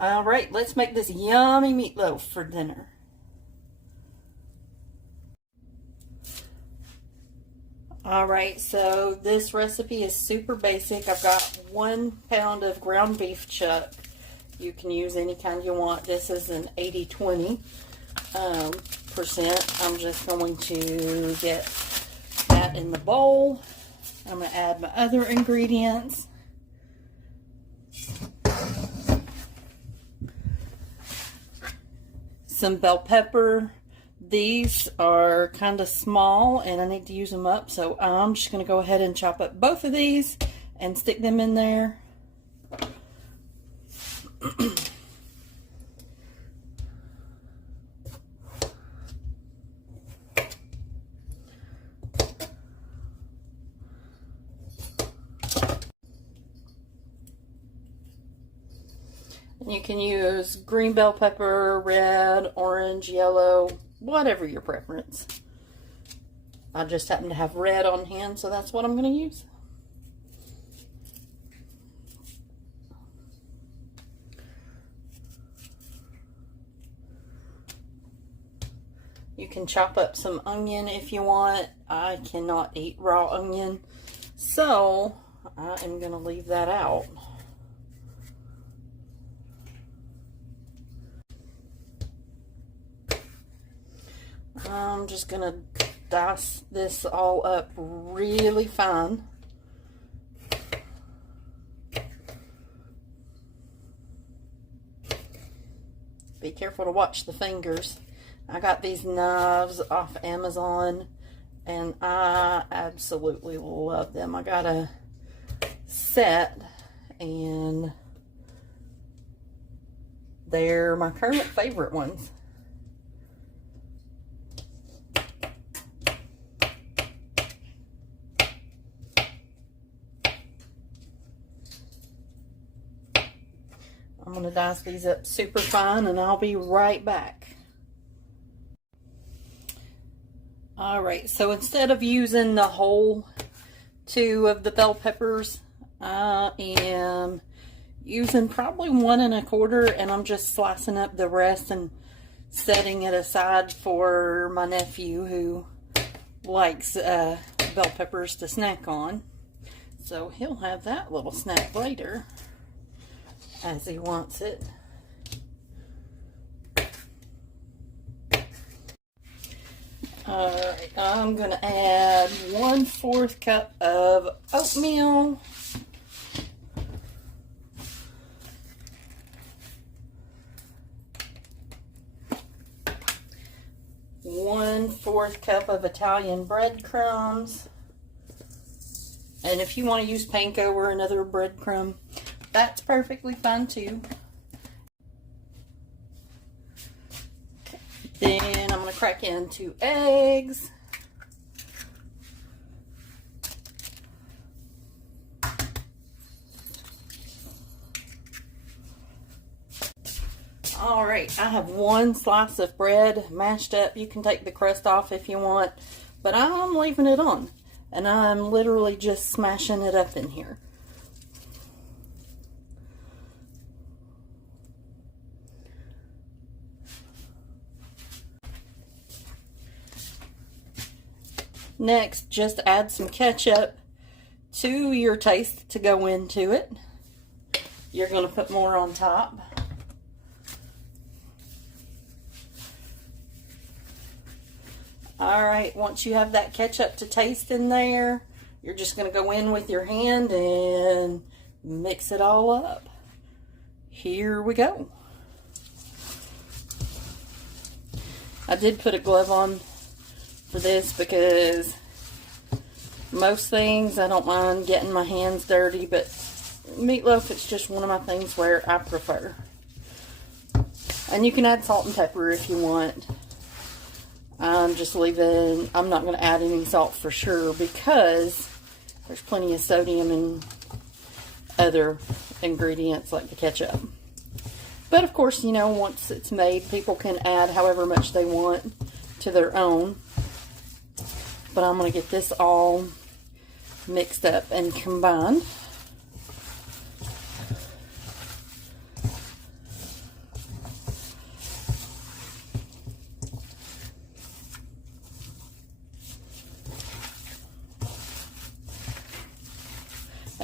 All right, let's make this yummy meatloaf for dinner. All right, so this recipe is super basic. I've got 1 pound of ground beef chuck. You can use any kind you want. This is an 80-20 percent. I'm just going to get that in the bowl. I'm going to add my other ingredients. Some bell pepper. These are kind of small and I need to use them up, so I'm just going to go ahead and chop up both of these and stick them in there. You can use green bell pepper, red, orange, yellow, whatever your preference. I just happen to have red on hand, so that's what I'm going to use. You can chop up some onion if you want. I cannot eat raw onion, so I am going to leave that out. I'm just going to dice this all up really fine. Be careful to watch the fingers. I got these knives off Amazon and I absolutely love them. I got a set and they're my current favorite ones. I'm going to dice these up super fine and I'll be right back. Alright, so instead of using the whole 2 of the bell peppers, I am using probably 1 1/4, and I'm just slicing up the rest and setting it aside for my nephew who likes bell peppers to snack on. So he'll have that little snack later as he wants it. Alright, I'm going to add 1/4 cup of oatmeal. One-fourth cup of Italian breadcrumbs. And if you want to use panko or another breadcrumb, that's perfectly fine too. Then I'm going to crack in 2 eggs. Alright, I have 1 slice of bread mashed up. You can take the crust off if you want, but I'm leaving it on. And I'm literally just smashing it up in here. Next, just add some ketchup to your taste to go into it. You're going to put more on top. Alright, once you have that ketchup to taste in there, you're just going to go in with your hand and mix it all up. Here we go. I did put a glove on for this because most things I don't mind getting my hands dirty, but meatloaf, it's just one of my things where I prefer. And you can add salt and pepper if you want. I'm just leaving, I'm not going to add any salt for sure because there's plenty of sodium in other ingredients like the ketchup. But of course, you know, once it's made, people can add however much they want to their own. But I'm going to get this all mixed up and combined.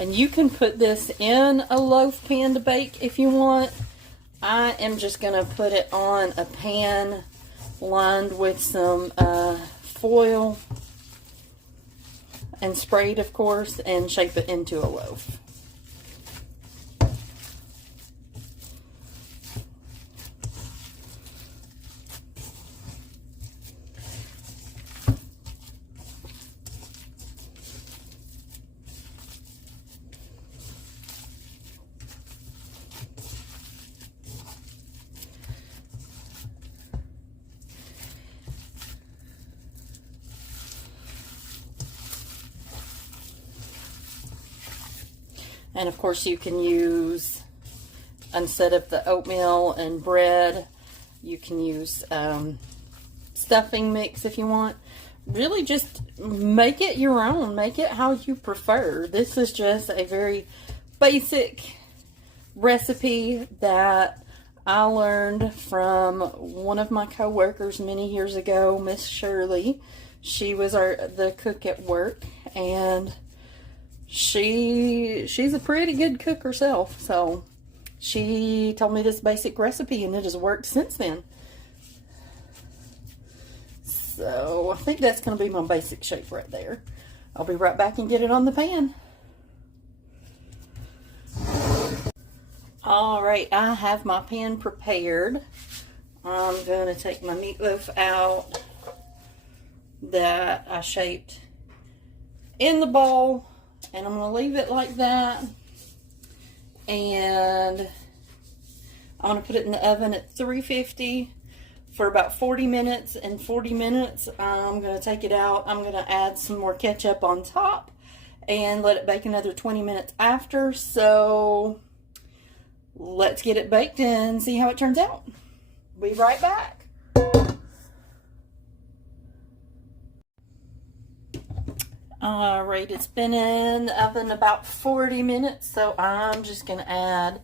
And you can put this in a loaf pan to bake if you want. I am just going to put it on a pan lined with some foil and sprayed, of course, and shape it into a loaf. And of course you can use, instead of the oatmeal and bread, you can use stuffing mix if you want. Really just make it your own. Make it how you prefer. This is just a very basic recipe that I learned from one of my co-workers many years ago, Miss Shirley. She was the cook at work, and she's a pretty good cook herself, so she told me this basic recipe and it has worked since then. So I think that's going to be my basic shape right there. I'll be right back and get it on the pan. Alright, I have my pan prepared. I'm going to take my meatloaf out that I shaped in the bowl. And I'm going to leave it like that. And I'm going to put it in the oven at 350 for about 40 minutes. In 40 minutes, I'm going to take it out. I'm going to add some more ketchup on top and let it bake another 20 minutes after. So let's get it baked and see how it turns out. Be right back. Alright, it's been in the oven about 40 minutes, so I'm just going to add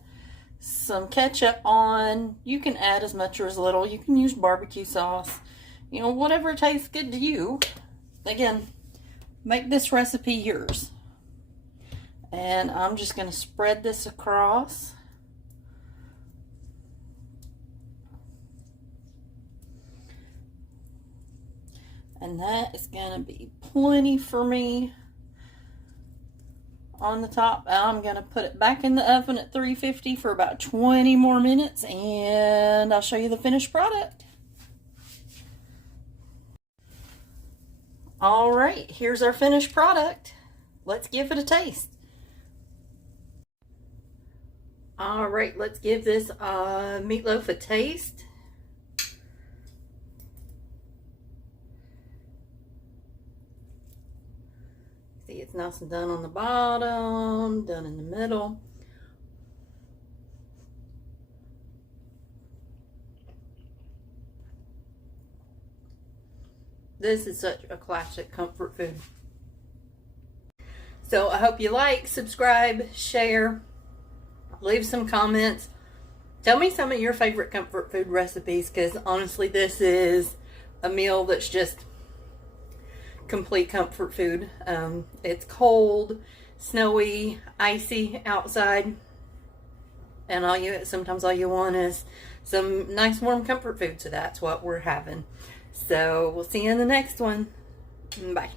some ketchup on. You can add as much or as little. You can use barbecue sauce. You know, whatever tastes good to you. Again, make this recipe yours. And I'm just going to spread this across. And that is going to be plenty for me on the top. I'm going to put it back in the oven at 350 for about 20 more minutes, and I'll show you the finished product. All right, here's our finished product. Let's give it a taste. All right, let's give this meatloaf a taste. See, it's nice and done on the bottom, done in the middle. This is such a classic comfort food. So I hope you like, subscribe, share, leave some comments. Tell me some of your favorite comfort food recipes, because honestly, this is a meal that's just complete comfort food. It's cold, snowy, icy outside, and sometimes all you want is some nice warm comfort food, so that's what we're having. So we'll see you in the next one. Bye.